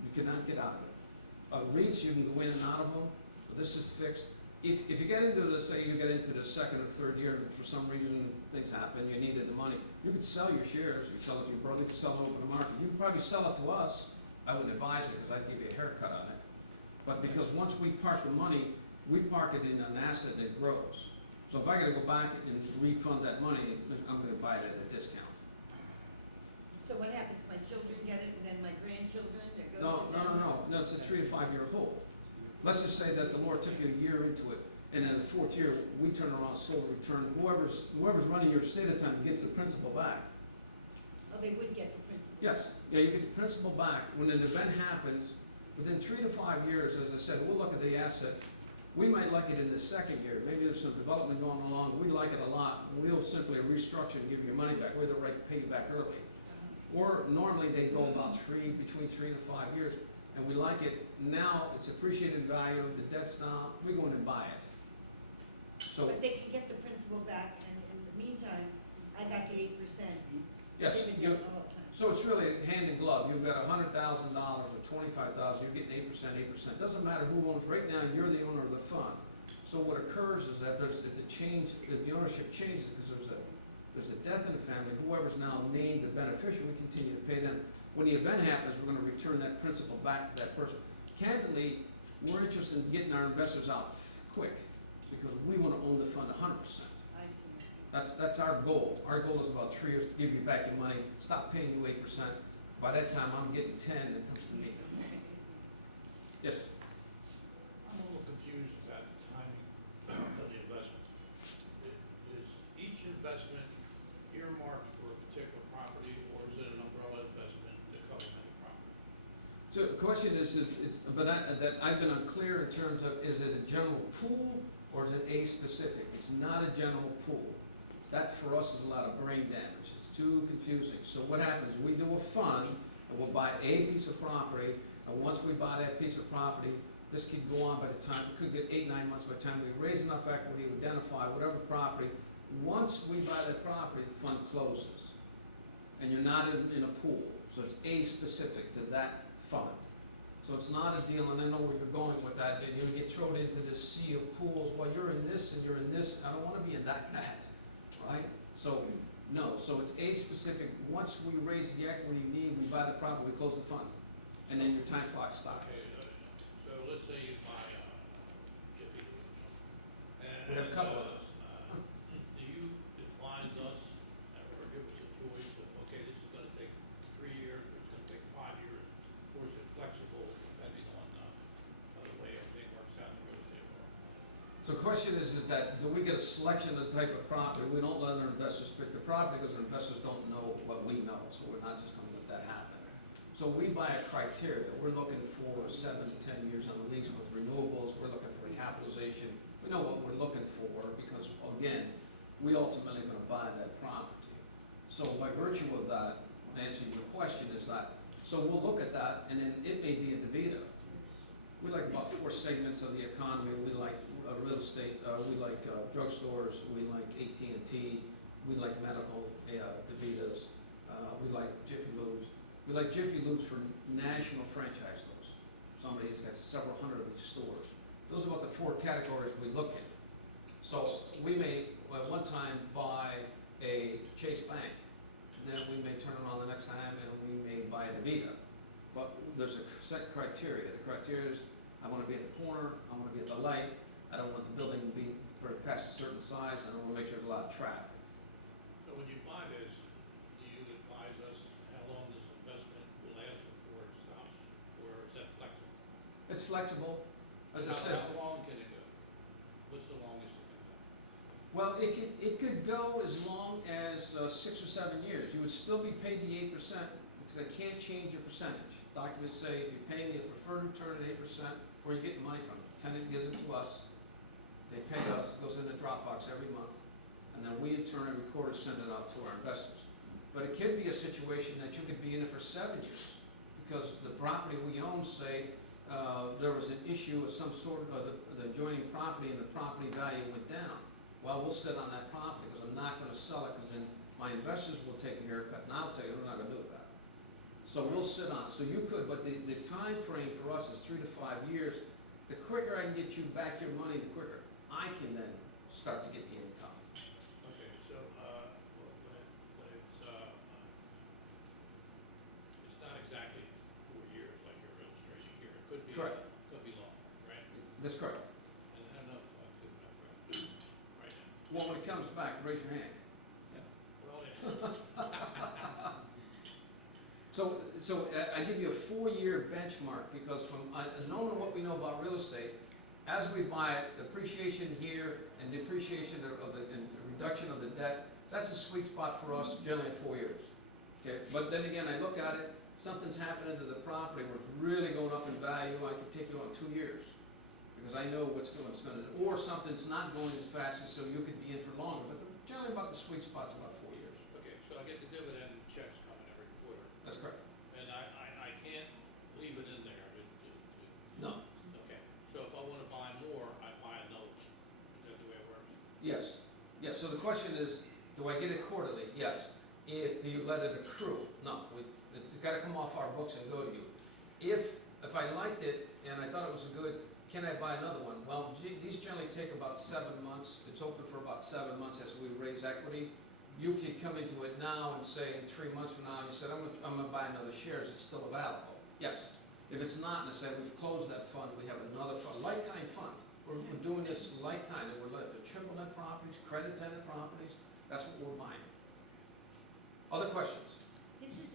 You cannot get out of it. REITs, you can go in and out of them, but this is fixed. If you get into, let's say you get into the 2nd or 3rd year, and for some reason things happen, you needed the money, you could sell your shares, you could sell it to your brother, you could sell it over the market. You could probably sell it to us. I wouldn't advise it, because I'd give you a haircut on it. But because once we park the money, we park it in an asset that grows. So if I gotta go back and refund that money, I'm gonna buy it at a discount. So what happens, my children get it, and then my grandchildren, it goes No, to no, them? no, no, no, it's a 3 to 5 year hold. Let's just say that the Lord took you a year into it, and in the 4th year, we turn around, sold, return, whoever's running your estate at the time gets the principal back. Oh, they would get the principal? Yes, yeah, you get the principal back. When an event happens, within 3 to 5 years, as I said, we'll look at the asset. We might like it in the 2nd year, maybe there's some development going along, we like it a lot, we'll simply restructure and give you your money back, we have the right to pay you back early. Or normally they go about between 3 to 5 years, and we like it, now it's appreciated value, the debt's down, we go in and buy it. So, But they can get the principal back, and in the meantime, I got the 8%. yes, They've been getting the whole time. so it's really hand in glove, you've got $100,000 or $25,000, you're getting 8%, doesn't matter who owns, right now, you're the owner of the fund. So what occurs is that if the ownership changes, because there's a death in the family, whoever's now named the beneficiary, we continue to pay them. When the event happens, we're gonna return that principal back to that person. Candidly, we're interested in getting our investors out quick, because we wanna own the fund 100%. I see. That's our goal. Our goal is about 3 years to give you back your money, stop paying you 8%. By that time, I'm getting 10, and it comes to me. Yes? I'm a little confused about the timing of the investment. Is each investment earmarked for a particular property, or is it an umbrella investment to cover many properties? So the question is, that I've been unclear in terms of, is it a general pool, or is it a specific? It's not a general pool. That, for us, is a lot of brain damage. It's too confusing. So what happens, we do a fund, and we'll buy a piece of property, and once we buy that piece of property, this could go on by the time, it could get 8, 9 months by the time we raise enough equity, identify whatever property. Once we buy that property, the fund closes. And you're not in a pool. So it's a specific to that fund. So it's not a deal, and I know where you're going with that, and you get thrown into this sea of pools, well, you're in this and you're in this, I don't wanna be in that, right? So, no, so it's age specific. Once we raise the equity you need, we buy the property, we close the fund, and then your time clock stops. Okay, so let's say you buy Jiffy Lube or something. We have a couple of those. Do you advise us, or give us a choice of, okay, this is gonna take 3 years, or it's gonna take 5 years, or is it flexible depending on the way everything works out in the real estate world? So the question is that, do we get a selection of the type of property? We don't let our investors pick the property, because our investors don't know what we know, so we're not just gonna let that happen. So we buy a criteria. We're looking for 7 to 10 years on the lease with renewables. We're looking for capitalization. We know what we're looking for, because, again, we ultimately gonna buy that property. So by virtue of that, answering your question is that, so we'll look at that, and then it may be a DeVita. We like about 4 segments of the economy. We like real estate, we like drugstores, we like AT&T, we like medical, DeVitas, we like Jiffy Lubes. We like Jiffy Lubes for national franchise stores. Somebody's got several hundred of these stores. Those are about the 4 categories we look at. So we may, at one time, buy a Chase Bank, and then we may turn around the next time and we may buy a DeVita. But there's a set criteria. The criteria is, I want to be at the corner, I want to be at the light, I don't want the building to be past a certain size, and I want to make sure there's a lot of traffic. So when you buy this, do you advise us how long this investment will last before it stops, or is that flexible? It's flexible, as I said. How long can it go? What's the longest it can go? Well, it could go as long as 6 or 7 years. You would still be paid the 8%, because they can't change your percentage. Documents say if you pay me a preferred return at 8%, where you get the money from. The tenant gives it to us, they pay us, it goes in the Dropbox every month, and and then we in turn record it, send it out to our investors. But it could be a situation that you could be in it for 7 years, because the property we own, say, there was an issue of some sort of the adjoining property and the property value went down. Well, we'll sit on that property, because I'm not gonna sell it, because then my investors will take a haircut, and I'll tell you, we're not gonna do it that way. So we'll sit on it, so you could, but the time frame for us is 3 to 5 years. The quicker I can get you back your money, the quicker I can then start to get the income. Okay, so, well, but it's not exactly 4 years like you're illustrating here. It could be. Correct. Could be longer, right? That's correct. And I don't know if I'm good enough right now. Well, when it comes back, raise your hand. Well, yeah. So I give you a 4-year benchmark, because from knowing what we know about real estate, as we buy it, appreciation here and depreciation and reduction of the debt, that's a sweet spot for us generally in 4 years. Okay, but then again, I look at it, something's happening to the property where it's really going up in value, I could take you on 2 years. Because I know what's going to, or something's not going as fast as, so you could be in for longer, but generally about the sweet spot's about 4 years. Okay, so I get the dividend checks coming every quarter. That's correct. And I can't leave it in there. No. Okay, so if I wanna buy more, I buy a note. Is that the way it works? Yes, yes, so the question is, do I get it quarterly? Yes. Do you let it accrue? No, it's gotta come off our books and go to you. If I liked it and I thought it was good, can I buy another one? Well, these generally take about 7 months. It's open for about 7 months as we raise equity. You can come into it now and say in 3 months from now, you said, I'm gonna buy another shares, it's still available. Yes. If it's not, and I said, we've closed that fund, we have another fund, like-kind fund. We're doing this like-kind, and we're looking at triple net properties, credit tenant properties, that's what we're buying. Other questions? This is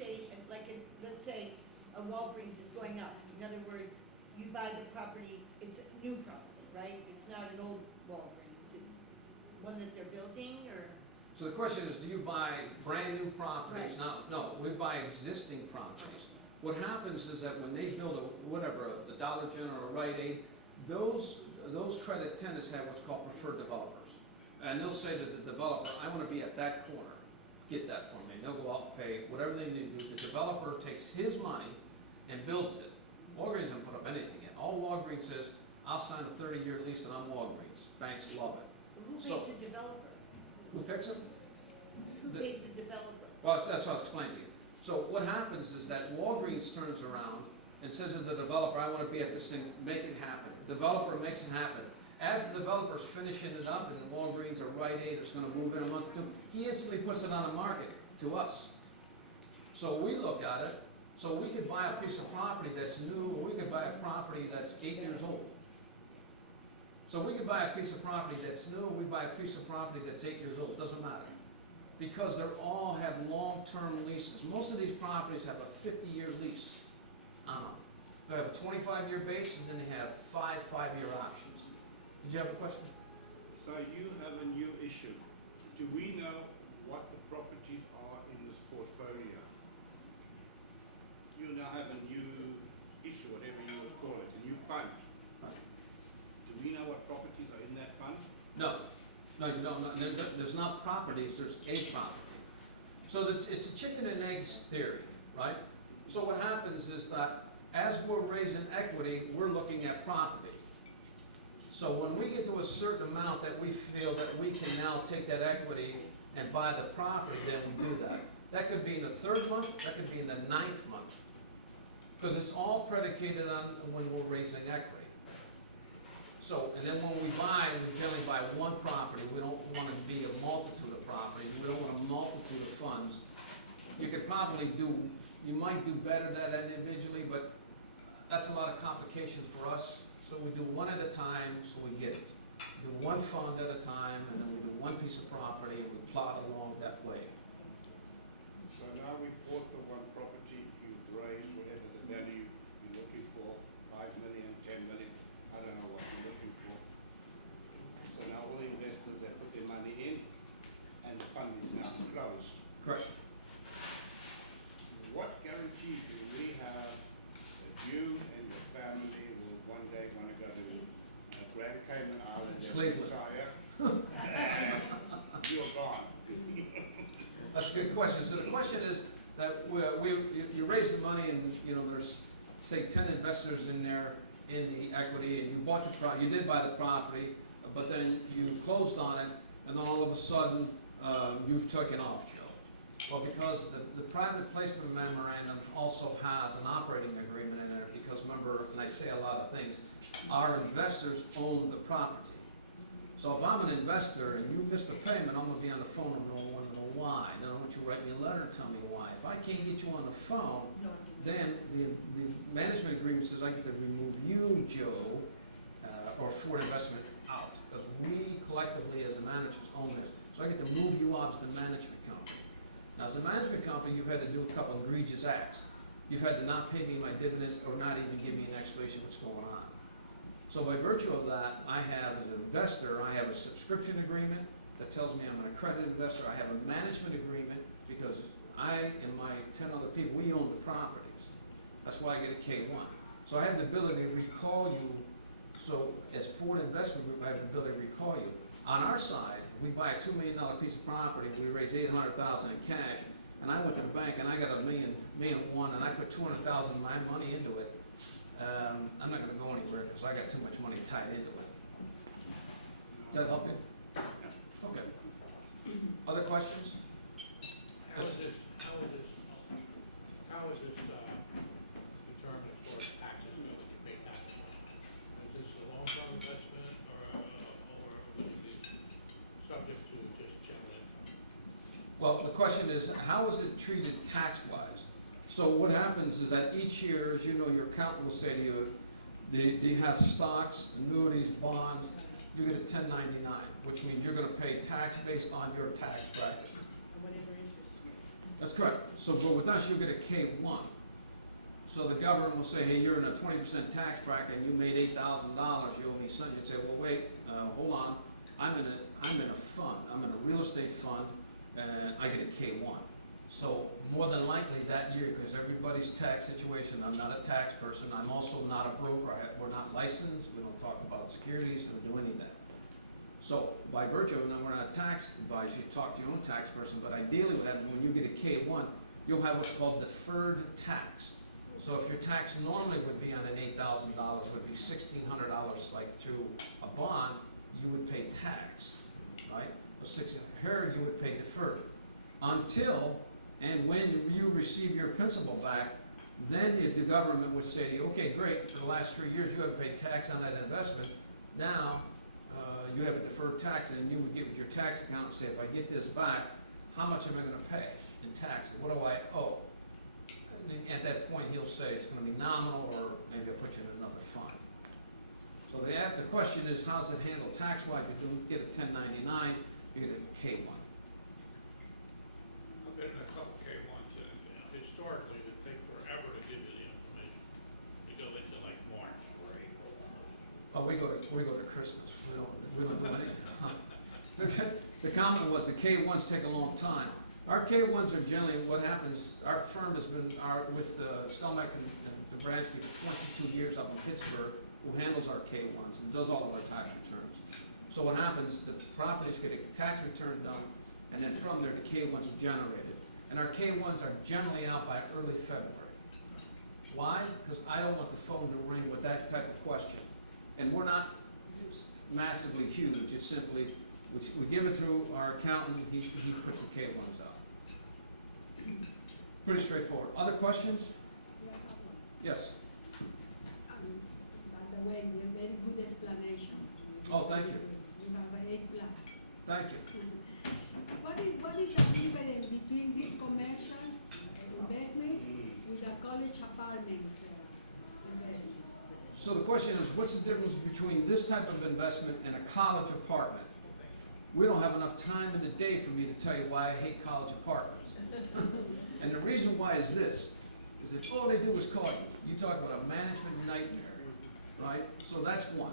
let's say a Walgreens is going up. In other words, you buy the property, it's a new property, right? It's not an old Walgreens, it's one that they're building, or? So the question is, do you buy brand new properties? Right. No, we buy existing properties. What happens is that when they build the Dollar General or Rite Aid, those credit tenants have what's called preferred developers. And they'll say to the developer, I want to be at that corner, get that for me. And they'll go out and pay whatever they need to do. The developer takes his money and builds it. Walgreens doesn't put up anything in. All Walgreens says, I'll sign a 30-year lease and I'm Walgreens. Banks love it. Who pays So- the developer? Who picks it? Who pays the developer? Well, that's what I was explaining to you. So what happens is that Walgreens turns around and says to the developer, I want to be at this thing, make it happen. The developer makes it happen. As the developer's finishing it up and Walgreens or Rite Aid is going to move in a month or two, he instantly puts it on the market to us. So we look at it, so we could buy a piece of property that's new, or we could buy a property that's 8 years old. So we could buy a piece of property that's new, we buy a piece of property that's 8 years old, doesn't matter. Because they all have long-term leases. Most of these properties have a 50-year lease on them. They have a 25-year base, and then they have 5 5-year options. Did you have a question? So you have a new issue. Do we know what the properties are in this portfolio? You now have a new issue, whatever you would call it, a new fund. Do we know what properties are in that fund? No, you don't. There's not properties, there's a property. So it's a chicken and eggs theory, right? So what happens is that as we're raising equity, we're looking at property. So when we get to a certain amount that we feel that we can now take that equity and buy the property, then we do that. That could be in the 3rd month, that could be in the 9th month. Because it's all predicated on when we're raising equity. So, and then when we generally buy one property. We don't want to be a multitude of properties. We don't want a multitude of funds. You could probably you might do better than that individually, but that's a lot of complication for us. So we do one at a time, so we get it. We do one fund at a time, and then we do one piece of property, and we plot along that way. So now we bought the one property, you've raised whatever the value you're looking for, 5 million, 10 million, I don't know what you're looking for. So now all investors have put their money in, and the fund is now closed. Correct. What guarantee do we have that you and your family will one day want to go to Grand Cayman Islands and Cleveland. retire? And you'll go That's a good question. So the question is that you raise the money and, you know, there's, say, 10 investors in there in the equity, and you bought you did buy the property, but then you closed on it, and then all of a sudden, you've taken off, Joe. Well, because the private placement memorandum also has an operating agreement in there, because remember, and I say a lot of things, our investors own the property. So if I'm an investor and you miss the payment, I'm gonna be on the phone and I wanna know why. Then I want you to write me a letter and tell me why. If I can't get you on the phone, then the management agreement says I get to remove you, Joe, or Ford Investment out. Because we collectively as the managers own this. So I get to move you out as the management company. Now as a management company, you've had to do a couple of egregious acts. You've had to not pay me my dividends or not even give me an explanation of what's going on. So by virtue of that, I have, as an investor, I have a subscription agreement that tells me I'm an accredited investor. I have a management agreement because I and my 10 other people, we own the properties. That's why I get a K1. So I have the ability to recall you. So as Ford Investment Group, I have the ability to recall you. On our side, if we buy a $2 million piece of property, we raise $800,000 in cash, and I went to the bank and I got $1.1 million, and I put $200,000 of my money into it. I'm not gonna go anywhere because I got too much money tied into it. Does that help you? Okay. Other questions? How is this determined as far as taxes go, when you pay taxes? Is this a long-term investment or would it be subject to just general income? Well, the question is, how is it treated tax-wise? So what happens is that each year, as you know, your accountant will say to you, do you have stocks, annuities, bonds? You get a 1099, which means you're gonna pay tax based on your tax bracket. Whatever interest rate. That's correct. So, but with us, you'll get a K1. So the government will say, hey, you're in a 20% tax bracket and you made $8,000, you owe me something. You'd say, well, wait, hold on. I'm in a fund. I'm in a real estate fund, and I get a K1. So more than likely that year, because everybody's tax situation, I'm not a tax person. I'm also not a broker. We're not licensed. We don't talk about securities. We don't do any of that. So by virtue of, we're not a tax advisor, you talk to your own tax person, but ideally what happens when you get a K1, you'll have what's called deferred tax. So if your tax normally would be on an $8,000, would be $1,600 like through a bond, you would pay tax, right? Here you would pay deferred. Until and when you receive your principal back, then the government would say to you, okay, great, for the last 3 years you haven't paid tax on that investment. Now, you have a deferred tax, and you would get with your tax account and say, if I get this back, how much am I gonna pay in tax? What do I owe? And at that point, he'll say it's gonna be nominal, or maybe I'll put you in another fund. So the question is, how's it handled tax-wise? If you get a 1099, you get a K1. I've been in a couple K1s, and historically, it take forever to give you the information. You go into like March or April almost. Oh, we go to Christmas. We don't do anything. The comment was the K1s take a long time. Our K1s are generally, what happens, our firm has been with Stelmach and Nebraska for 22 years up in Pittsburgh, who handles our K1s and does all of our tax returns. So what happens, the properties get a tax return done, and then from there, the K1s are generated. And our K1s are generally out by early February. Why? Because I don't want the phone to ring with that type of question. And we're not massively huge. It's simply, we give it through our accountant, he puts the K1s out. Pretty straightforward. Other questions? Yes. By the way, a very good explanation. Oh, thank you. You have an A+. Thank you. What is the difference between this commercial investment with the college apartments investment? So the question is, what's the difference between this type of investment and a college apartment? We don't have enough time in the day for me to tell you why I hate college apartments. And the reason why is this, is that all they do is call you. You talk about a management nightmare, right? So that's one.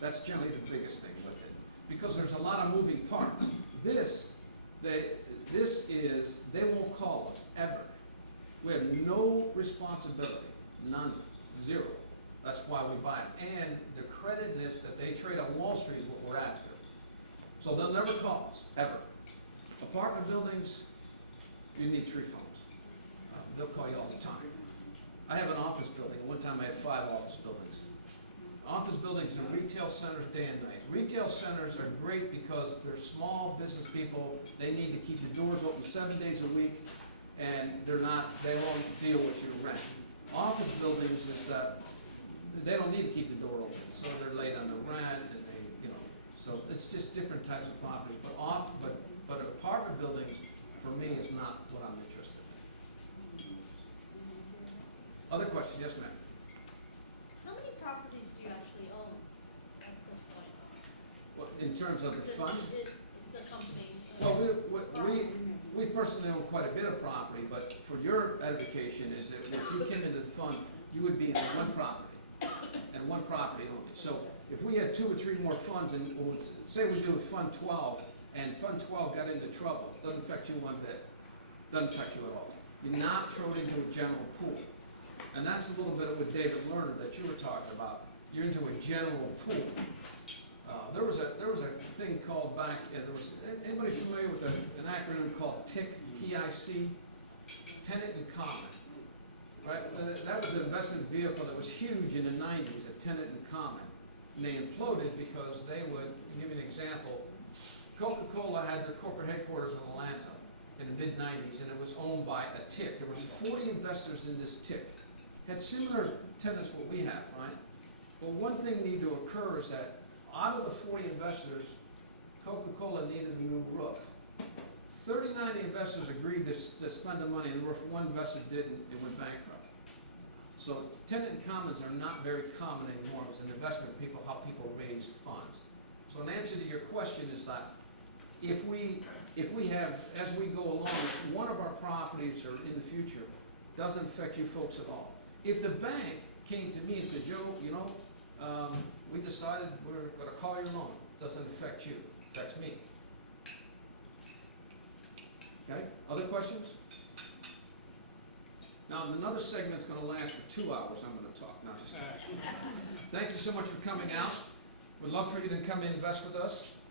That's generally the biggest thing with it. Because there's a lot of moving parts. They won't call us, ever. We have no responsibility, none, zero. That's why we buy it. And the creditness that they trade on Wall Street is what we're after. So they'll never call us, ever. Apartment buildings, you need 3 phones. They'll call you all the time. I have an office building. One time I had 5 office buildings. Office buildings and retail centers day and night. Retail centers are great because they're small business people. They need to keep the doors open 7 days a week, and they don't deal with your rent. Office buildings is that they don't need to keep the door open, so they're late on the rent, and so it's just different types of property. But apartment buildings, for me, is not what I'm interested in. Other questions? Yes, ma'am. How many properties do you actually own at this point? Well, in terms of the fund? The company. Well, we personally own quite a bit of property, but for your edification is that if you came into the fund, you would be in one property, and one property only. So if we had 2 or 3 more funds, and say we do a Fund 12, and Fund 12 got into trouble, doesn't affect you one bit, doesn't affect you at all. You're not thrown into a general pool. And that's a little bit of what David Lerner that you were talking about. You're into a general pool. There was a thing called back, anybody familiar with an acronym called TIC, T-I-C? Tenant in Common. Right? That was an investment vehicle that was huge in the 90s, a tenant in common. And they imploded because they would, give you an example, Coca-Cola had their corporate headquarters in Atlanta in the mid-90s, and it was owned by a TIC. There was 40 investors in this TIC. Had similar tenants what we have, right? But one thing need to occur is that out of the 40 investors, Coca-Cola needed a new roof. 39 investors agreed to spend the money on the roof. One investor didn't, it went bankrupt. So tenant commons are not very common anymore as an investment people, how people raise funds. So an answer to your question is that if we have, as we go along, one of our properties or in the future doesn't affect you folks at all. If the bank came to me and said, Joe, we decided we're going to call your loan, it doesn't affect you, it affects me. Okay, other questions? Now, another segment's going to last for 2 hours. I'm going to talk. No, just kidding. Thank you so much for coming out. We'd love for you to come and invest with us.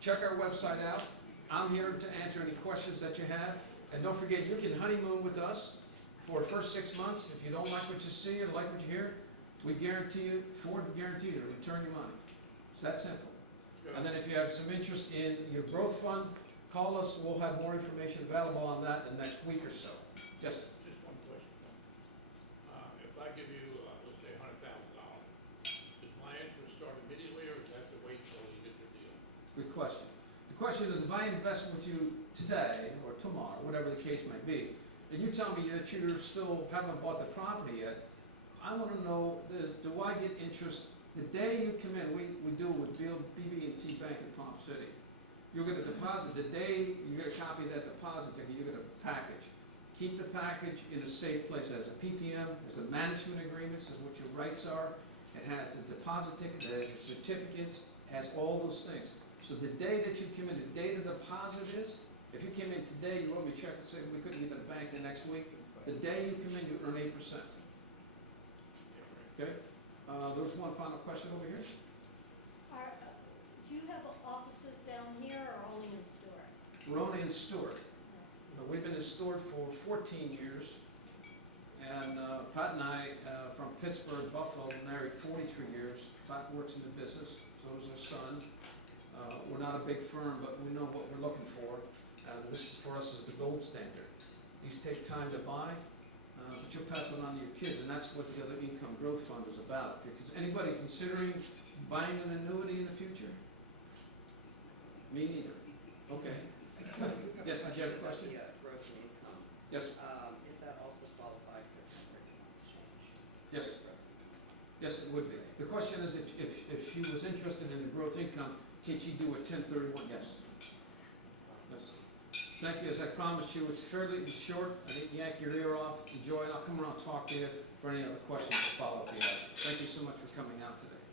Check our website out. I'm here to answer any questions that you have. And don't forget, you can honeymoon with us for the first 6 months. If you don't like what you see or like what you hear, we guarantee you, Ford guarantee you to return your money. It's that simple. And then if you have some interest in your growth fund, call us. We'll have more information available on that in the next week or so. Yes? Just one question. If I give you, let's say $100,000, does my interest start immediately, or does that have to wait till you get your deal? Good question. The question is, if I invest with you today or tomorrow, whatever the case might be, and you tell me that you still haven't bought the property yet, I want to know this: do I get interest the day you come in? We do it with BB&T Bank in Palm City. You'll get a deposit the day you get a copy of that deposit ticket. You get a package. Keep the package in a safe place. It has a PPM. There's a management agreement. Says what your rights are. It has the deposit ticket. It has your certificates. It has all those things. So the day that you come in, the day the deposit is. If you came in today, you wrote me a check and said we couldn't get the bank the next week. The day you come in, you earn 8%. Okay. There's one final question over here. Do you have offices down here or only in Stewart? We're only in Stewart. We've been in Stewart for 14 years. And Pat and I, from Pittsburgh, Buffalo, married 43 years. Pat works in the business, so does our son. We're not a big firm, but we know what we're looking for. This, for us, is the gold standard. These take time to buy, but you'll pass it on to your kids, and that's what the other income growth fund is about. Because anybody considering buying an annuity in the future? Me neither. Okay. Yes, did you have a question? The growth in income, Yes. is that also qualified for 1031 exchange? Yes. Yes, it would be. The question is, if she was interested in the growth income, can she do a 1031? Yes. Yes. Thank you. As I promised you, it's fairly short. I didn't yank your ear off. Enjoy it. I'll come around and talk to you for any other questions or follow-up you have. Thank you so much for coming out today.